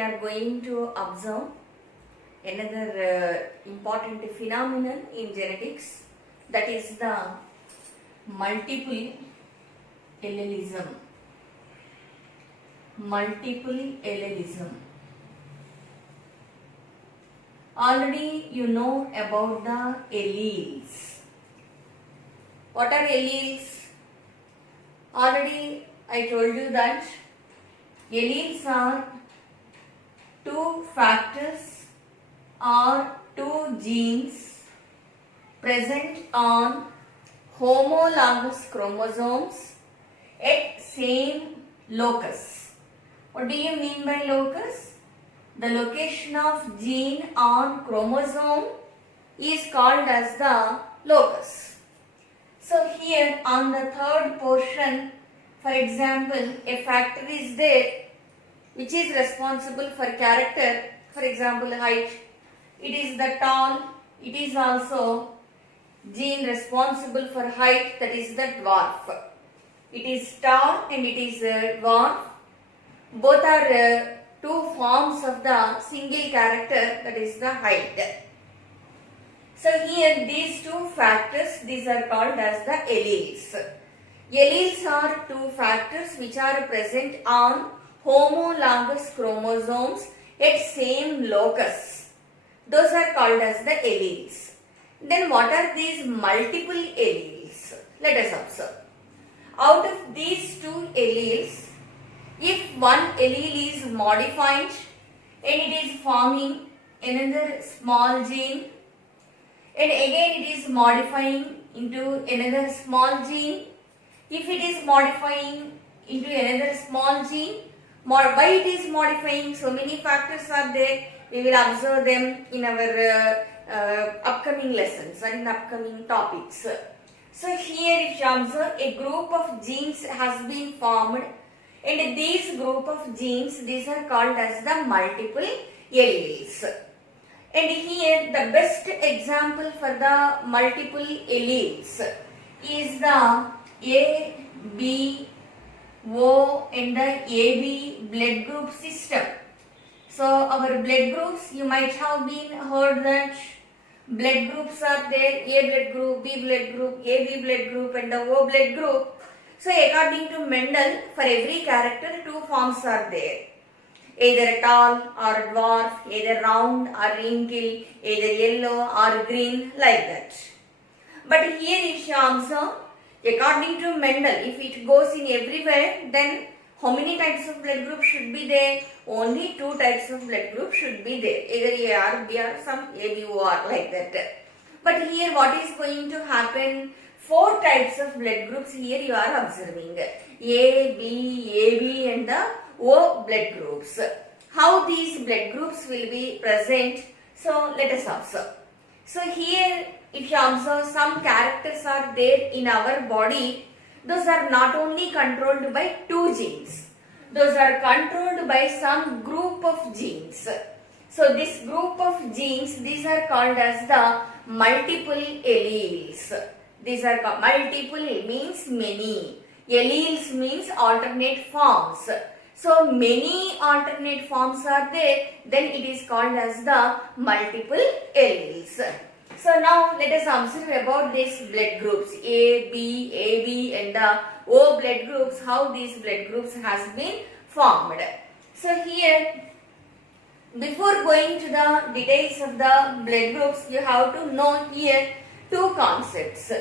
are going to observe another important phenomenon in genetics, that is the multiple allelism. Multiple allelism. Already you know about the alleles. What are alleles? Already I told you that alleles are two factors or two genes present on homologous chromosomes at same locus. What do you mean by locus? The location of gene on chromosome is called as the locus. So here on the third portion, for example, a factor is there which is responsible for character, for example height. It is the tall, it is also gene responsible for height, that is the dwarf. It is tall and it is dwarf. Both are two forms of the single character, that is the height. So here these two factors, these are called as the alleles. Alleles are two factors which are present on homologous chromosomes at same locus. Those are called as the alleles. Then what are these multiple alleles? Let us observe. Out of these two alleles, if one allele is modified and it is forming another small gene, and again it is modifying into another small gene, if it is modifying into another small gene, why it is modifying? So many factors are there. We will observe them in our upcoming lessons and upcoming topics. So here if you observe, a group of genes has been formed, and these group of genes, these are called as the multiple alleles. And here the best example for the multiple alleles is the A, B, O and the AB blood group system. So our blood groups, you might have been heard that blood groups are there, A blood group, B blood group, AB blood group and the O blood group. So according to Mendel, for every character two forms are there. Either tall or dwarf, either round or wrinkle, either yellow or green, like that. But here if you observe, according to Mendel, if it goes in everywhere, then how many types of blood groups should be there? Only two types of blood groups should be there. Either A or B or some ABOR, like that. But here what is going to happen? Four types of blood groups here you are observing. A, B, AB and the O blood groups. How these blood groups will be present? So let us observe. So here if you observe, some characters are there in our body. Those are not only controlled by two genes. Those are controlled by some group of genes. So this group of genes, these are called as the multiple alleles. These are called multiple, means many. Alleles means alternate forms. So many alternate forms are there, then it is called as the multiple alleles. So now let us observe about these blood groups A, B, AB and the O blood groups, how these blood groups has been formed. So here, before going to the details of the blood groups, you have to know here two concepts.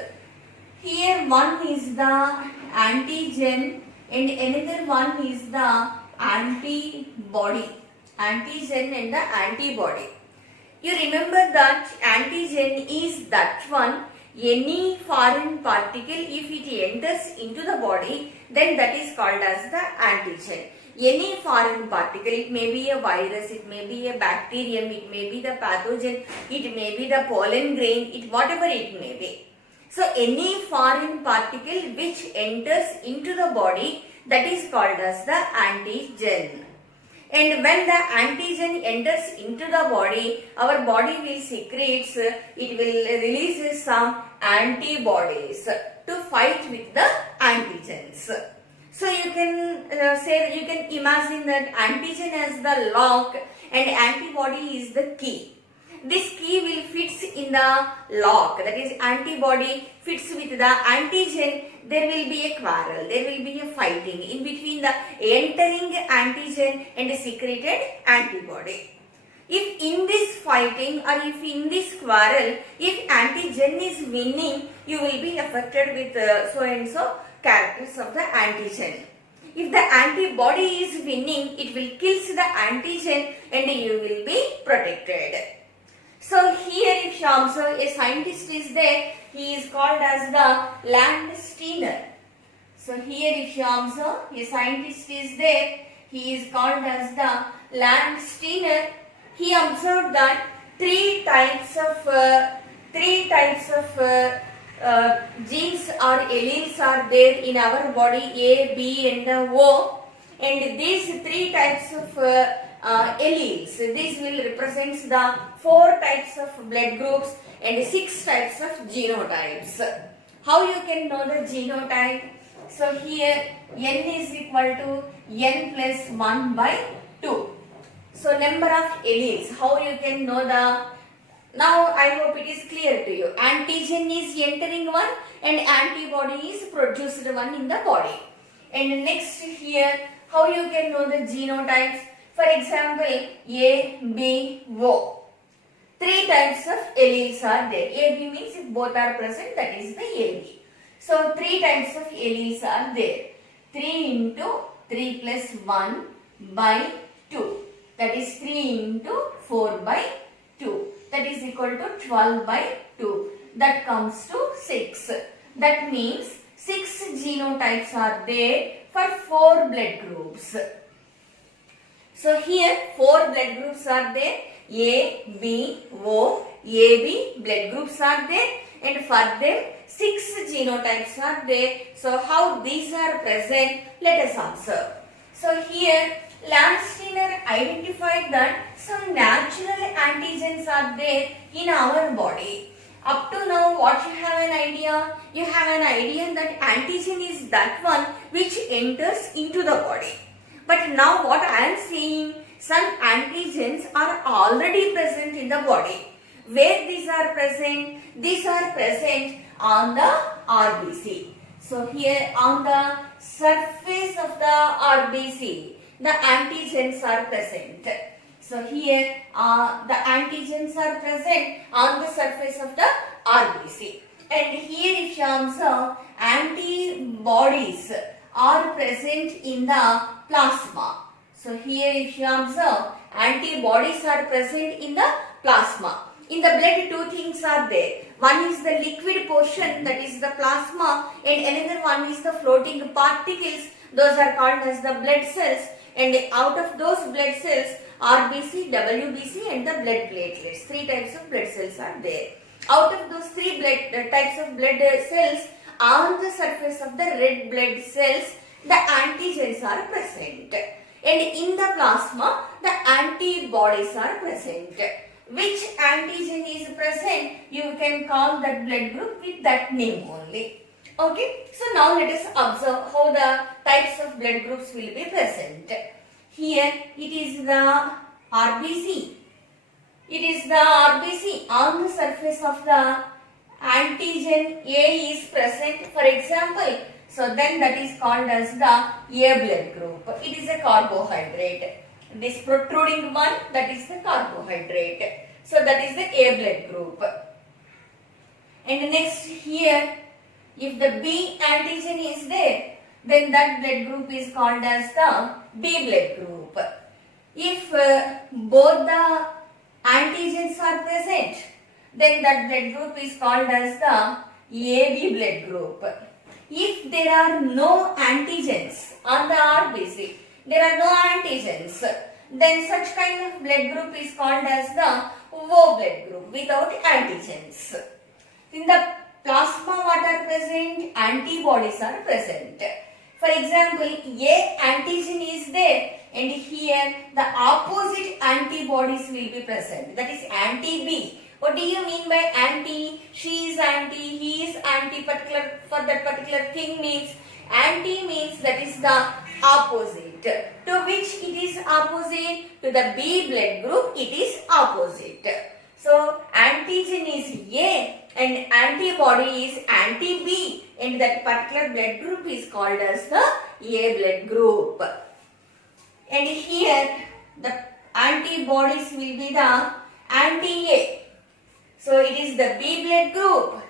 Here one is the antigen and another one is the antibody. Antigen and the antibody. You remember that antigen is that one, any foreign particle, if it enters into the body, then that is called as the antigen. Any foreign particle, it may be a virus, it may be a bacterium, it may be the pathogen, it may be the pollen grain, whatever it may be. So any foreign particle which enters into the body, that is called as the antigen. And when the antigen enters into the body, our body will secrete, it will release some antibodies to fight with the antigens. So you can say, you can imagine that antigen as the lock and antibody is the key. This key will fits in the lock, that is antibody fits with the antigen. There will be a quarrel, there will be a fighting in between the entering antigen and secreted antibody. If in this fighting or if in this quarrel, if antigen is winning, you will be affected with so and so characters of the antigen. If the antibody is winning, it will kill the antigen and you will be protected. So here if you observe, a scientist is there, he is called as the Landsteiner. So here if you observe, a scientist is there, he is called as the Landsteiner. He observed that three types of genes or alleles are there in our body, A, B and O, and these three types of alleles, this will represent the 4 types of blood groups and 6 types of genotypes. How you can know the genotype? So here n is equal to n plus 1 by 2. So number of alleles, how you can know the, now I hope it is clear to you. Antigen is entering one and antibody is produced one in the body. And next here, how you can know the genotypes? For example, A, B, O. 3 types of alleles are there. AB means if both are present, that is the AB. So 3 types of alleles are there. 3 into 3 plus 1 by 2. That is 3 into 4 by 2. That is equal to 12 by 2. That comes to 6. That means 6 genotypes are there for 4 blood groups. So here 4 blood groups are there. A, B, O, AB blood groups are there. And for them 6 genotypes are there. So how these are present? Let us observe. So here Landsteiner identified that some natural antigens are there in our body. Up to now, what you have an idea? You have an idea that antigen is that one which enters into the body. But now what I am saying, some antigens are already present in the body. Where these are present? These are present on the RBC. So here on the surface of the RBC, the antigens are present. So here the antigens are present on the surface of the RBC. And here if you observe, antibodies are present in the plasma. So here if you observe, antibodies are present in the plasma. In the blood, 2 things are there. One is the liquid portion, that is the plasma, and another one is the floating particles. Those are called as the blood cells. And out of those blood cells, RBC, WBC and the blood platelets. 3 types of blood cells are there. Out of those 3 types of blood cells, on the surface of the red blood cells, the antigens are present. And in the plasma, the antibodies are present. Which antigen is present, you can call that blood group with that name only. Okay, so now let us observe how the types of blood groups will be present. Here it is the RBC. It is the RBC. On the surface of the antigen A is present, for example. So then that is called as the A blood group. It is a carbohydrate. This protruding one, that is the carbohydrate. So that is the A blood group. And next here, if the B antigen is there, then that blood group is called as the B blood group. If both the antigens are present, then that blood group is called as the AB blood group. If there are no antigens on the RBC, there are no antigens, then such kind of blood group is called as the O blood group without antigens. In the plasma, what are present? Antibodies are present. For example, A antigen is there and here the opposite antibodies will be present. That is anti-B. What do you mean by anti? She is anti, he is anti, particular for that particular thing means Anti means that is the opposite. To which it is opposite? To the B blood group it is opposite. So antigen is A and antibody is anti-B, and that particular blood group is called as the A blood group. And here the antibodies will be the anti-A. So it is the B blood group.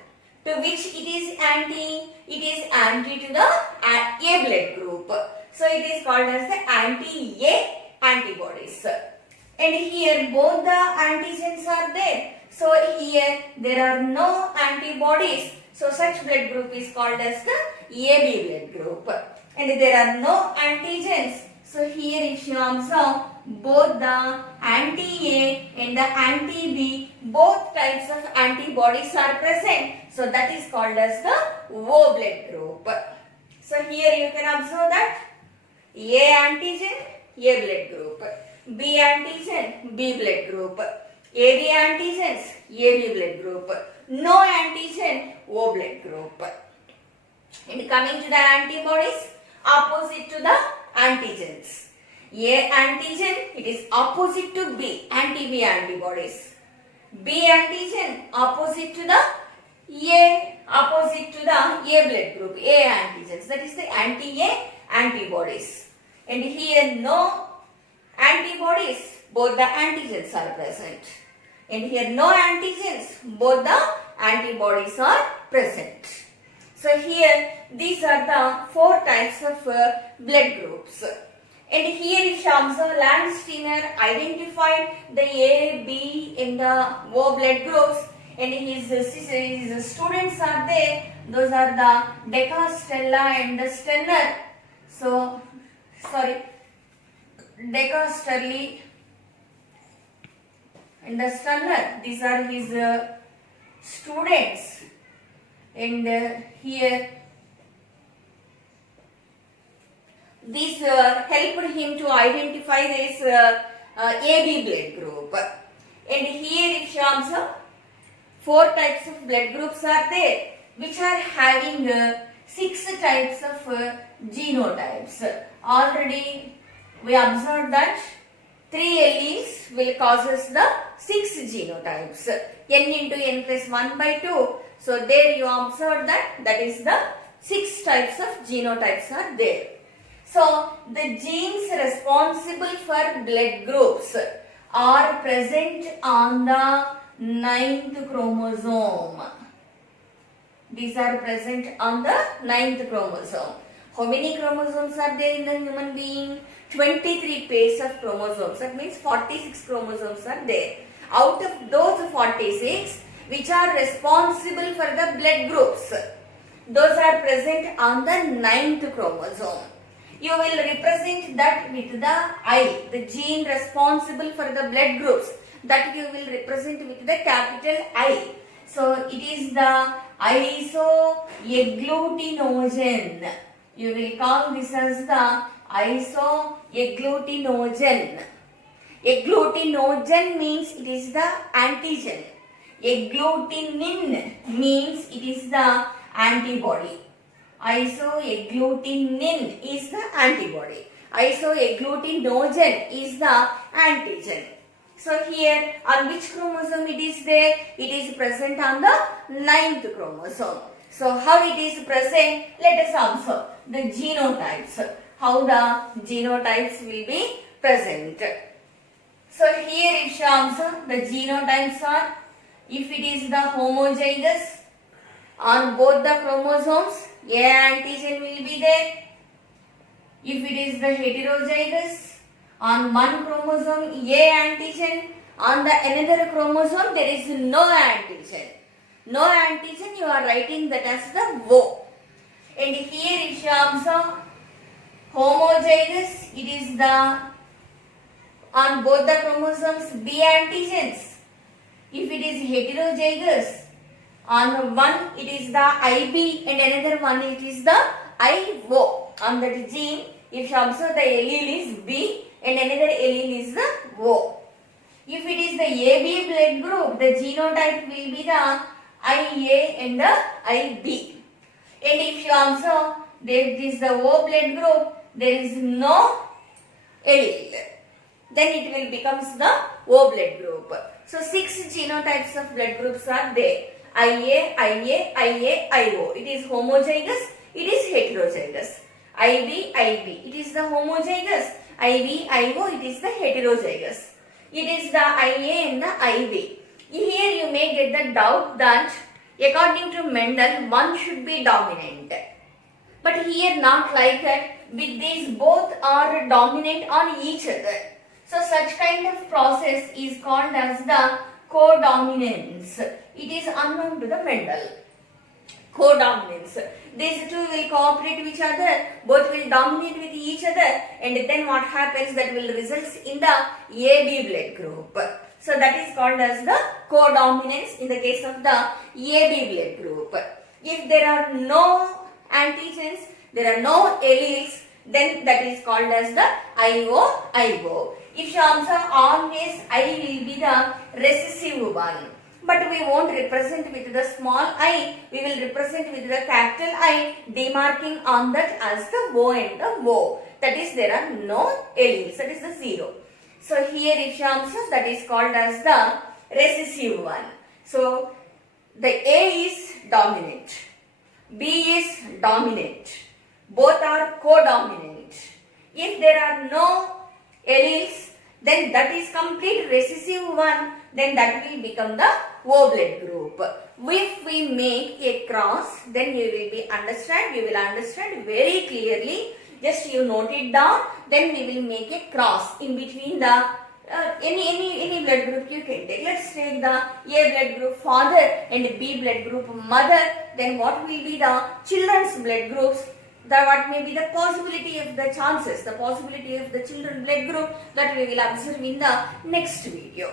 To which it is anti? It is anti to the A blood group. So it is called as the anti-A antibodies. And here both the antigens are there. So here there are no antibodies. So such blood group is called as the AB blood group. And there are no antigens. So here if you observe, both the anti-A and the anti-B, both types of antibodies are present. So that is called as the O blood group. So here you can observe that A antigen, A blood group. B antigen, B blood group. AB antigens, AB blood group. No antigen, O blood group. And coming to the antibodies, opposite to the antigens. A antigen, it is opposite to B, anti-B antibodies. B antigen, opposite to the A, opposite to the A blood group, A antigens. That is the anti-A antibodies. And here no antibodies, both the antigens are present. And here no antigens, both the antibodies are present. So here these are the four types of blood groups. And here if you observe, Landsteiner identified the A, B in the O blood groups, and his students are there. Those are the Deca, Stella and the Stenner. So, sorry, Deca, Sterli and the Stenner. These are his students. And here this helped him to identify this AB blood group. And here if you observe, four types of blood groups are there, which are having 6 types of genotypes. Already we observed that 3 alleles will causes the 6 genotypes, n into n plus 1 by 2. So there you observe that is the 6 types of genotypes are there. So the genes responsible for blood groups are present on the 9th chromosome. These are present on the 9th chromosome. How many chromosomes are there in the human being? 23 pairs of chromosomes. That means 46 chromosomes are there. Out of those 46, which are responsible for the blood groups, those are present on the 9th chromosome. You will represent that with the I, the gene responsible for the blood groups, that you will represent with the capital I. So it is the isoagglutinogen. You will call this as the isoagglutinogen. Agglutinogen means it is the antigen. Agglutinin means it is the antibody. Isoagglutinin is the antibody. Isoagglutinogen is the antigen. So here on which chromosome it is there? It is present on the 9th chromosome. So how it is present? Let us observe the genotypes. How the genotypes will be present. So here if you observe, the genotypes are, if it is the homozygous, on both the chromosomes, A antigen will be there. If it is the heterozygous, on one chromosome, A antigen, on the another chromosome, there is no antigen. No antigen, you are writing that as the O. And here if you observe, homozygous, it is the, on both the chromosomes, B antigens. If it is heterozygous, on one it is the IB and another one it is the IO. On that gene, if you observe, the allele is B and another allele is the O. If it is the AB blood group, the genotype will be the IA and the IB. And if you observe, there is the O blood group, there is no allele. Then it will becomes the O blood group. So 6 genotypes of blood groups are there. IA, IA, IA, IO. It is homozygous, it is heterozygous. IB, IB, it is the homozygous. IB, IO, it is the heterozygous. It is the IA and the IB. Here you may get the doubt that according to Mendel, one should be dominant. But here not like that. With these both are dominant on each other. So such kind of process is called as the codominance. It is unknown to the Mendel. Codominance. These two will cooperate with each other, both will dominate with each other, and then what happens, that will result in the AB blood group. So that is called as the codominance in the case of the AB blood group. If there are no antigens, there are no alleles, then that is called as the IO. If you observe, always I will be the recessive one. But we won't represent with the small I, we will represent with the capital I, demarking on that as the O and the O. That is, there are no alleles, that is the 0. So here if you observe, that is called as the recessive one. So the A is dominant, B is dominant, both are codominant. If there are no alleles, then that is complete recessive one, then that will become the O blood group. If we make a cross, then you will understand very clearly. Just you note it down, then we will make a cross in between the any blood group you can take. Let's take the A blood group father and B blood group mother. Then what will be the children's blood groups? What may be the possibility of the chances, the possibility of the children blood group, that we will observe in the next video.